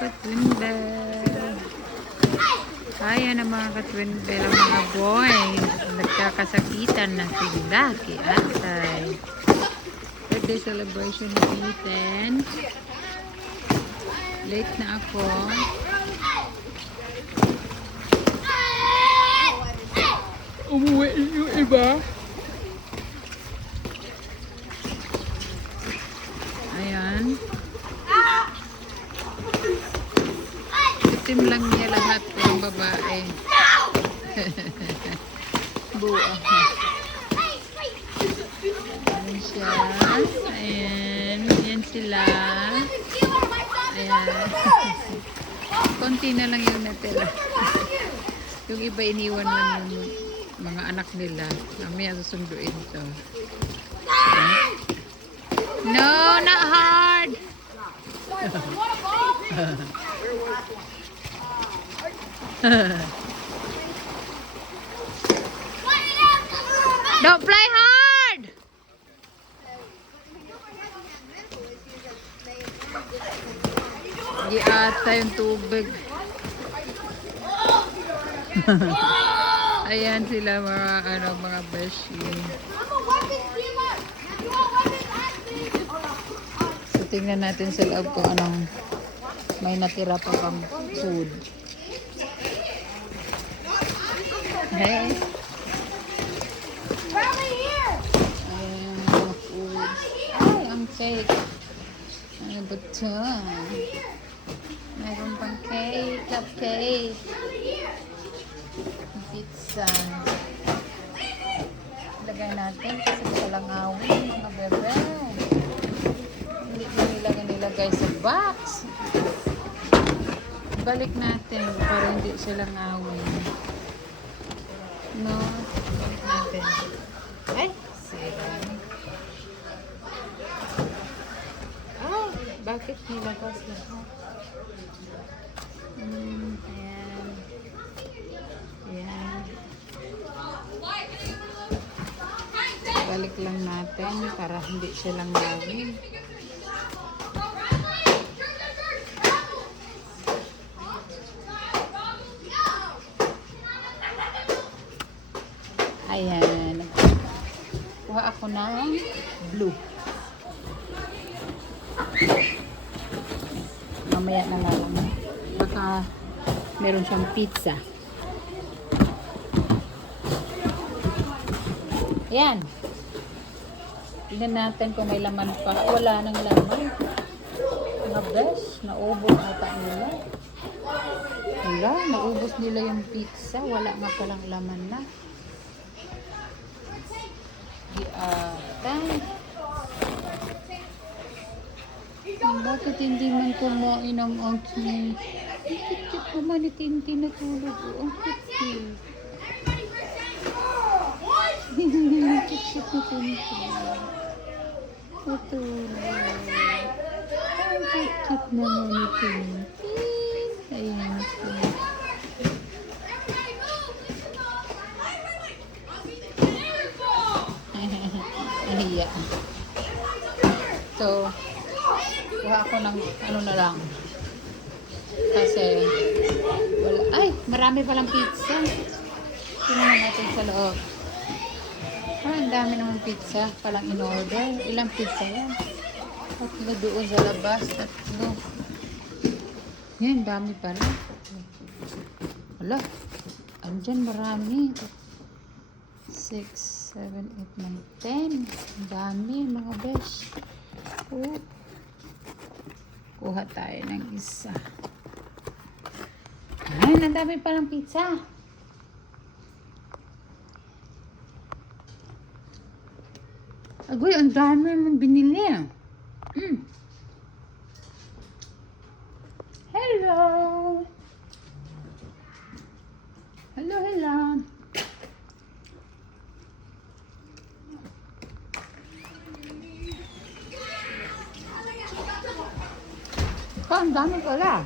ka-twinbell. Kaya na mga ka-twinbell ang mga boys. Nagkakasakitan na sila kay Atay. Birthday celebration ni Ethan. Late na ako. Umuwi yung iba. Ayan. Itim lang niya lahat ng babae. Buo. Ayan siya. Ayan. Ayan sila. Ayan. Konti na lang yung natira. Yung iba iniwan lang yung mga anak nila. Mamaya susunduin to. No, not hard. Don't play hard. Di ata yung tubig. Ayan sila mga beshi. So tingnan natin sa loob kung anong may natira pa pang food. Hey. Ayan mga food. Ay, ang cake. Ano ba ito? Mayroon pang cake, cupcake. Pizza. Lagay natin kasi salangawin mga bebe. Hindi ko nilagay sa box. Balik natin para hindi sila ngawin. No, balik natin. Ay, sira. Ay, bakit nilabas lahat? Ayan. Ayan. Balik lang natin para hindi silang gawin. Ayan. Kuha ako ng blue. Mamaya na lang. Baka meron siyang pizza. Ayan. Tignan natin kung may laman pa. Wala nang laman. Mga best. Naubos ata nila. Wala. Naubos nila yung pizza. Wala nga palang laman na. Di ata. Bakit hindi man kumain ang aking cute naman ni Tintin na tulog. Ang cute. Cute na Tintin. Matulog. Ang cute naman ni Tintin. Ayan siya. Ahiya. So, kuha ako ng ano na lang. Kasi, wala. Ay, marami palang pizza. Tingnan natin sa loob. Ang dami naman pizza palang in-order. Ilang pizza yan? Tatlo doon sa labas. Tatlo. Yan, dami pala. Wala. Andyan marami. 6, 7, 8, 9, 10. Ang dami mga besh. Oh. Kuha tayo ng isa. Ay, ang dami palang pizza. Agoy, ang dami naman binili. Hello. Hello, hello. Ang dami pala.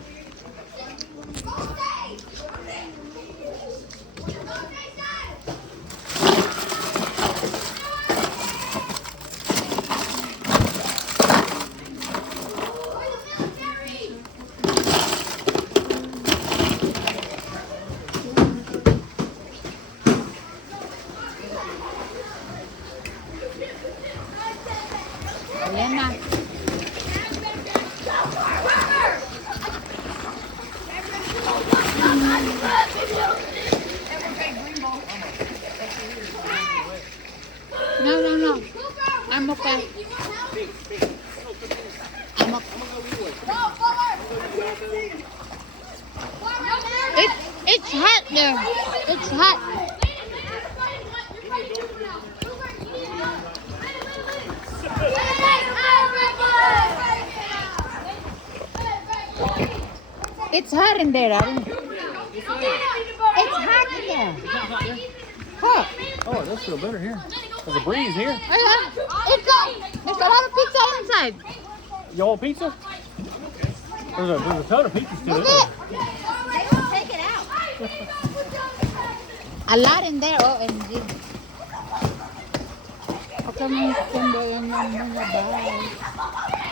ka. Amok. It's hot there. It's hot. It's hot in there, Darren. It's hot in there. Hot. Oh, it does feel better here. There's a breeze here. There's a lot of pizza inside. Y'all want pizza? There's a ton of pizza still in Look there. it. Take it out. A lot in there, OMG. Huwag kang magkanda yan ng mga bahay.